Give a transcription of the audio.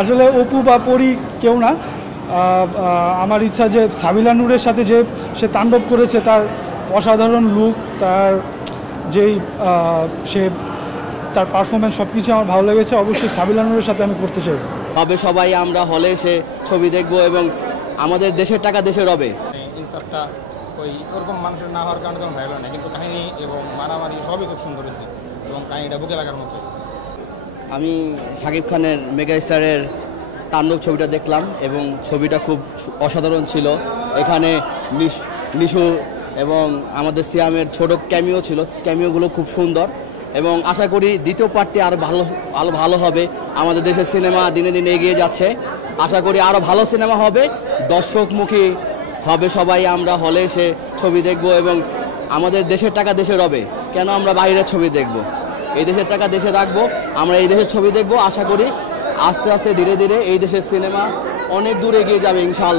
আসলে অপু বা পরি কেউ না, আমার ইচ্ছা যে সাবিলা নূরের সাথে যে সে তাণ্ডব করেছে, তার অসাধারণ লুক, তার যেই সে তার পারফরমেন্স সব কিছু আমার ভালো লেগেছে। অবশ্যই সাবিলা নূরের সাথে আমি করতে চাই। হবে সবাই আমরা হলে এসে ছবি দেখব এবং আমাদের দেশের টাকা দেশে রবে। ইনসাফটা ওরকম মানুষের না হওয়ার কারণে তেমন ভালো না, কিন্তু কাহিনী এবং মারামারি সবই খুব সুন্দর হয়েছে এবং কাহিনীটা বুকে লাগার মতো। আমি শাকিব খানের মেগা স্টারের তাণ্ডব ছবিটা দেখলাম এবং ছবিটা খুব অসাধারণ ছিল। এখানে নিশু এবং আমাদের সিয়ামের ছোট ক্যামিও ছিল, ক্যামিওগুলো খুব সুন্দর এবং আশা করি দ্বিতীয় পার্টটি আরও ভালো হবে। আমাদের দেশের সিনেমা দিনে দিনে এগিয়ে যাচ্ছে, আশা করি আরও ভালো সিনেমা হবে, দর্শকমুখী হবে, সবাই আমরা হলে এসে ছবি দেখব এবং আমাদের দেশের টাকা দেশে রবে। কেন আমরা বাইরের ছবি দেখব? এই দেশের টাকা দেশে রাখবো, আমরা এই দেশের ছবি দেখব। আশা করি আস্তে আস্তে ধীরে ধীরে এই দেশের সিনেমা অনেক দূর এগিয়ে যাবে ইনশাআল্লাহ।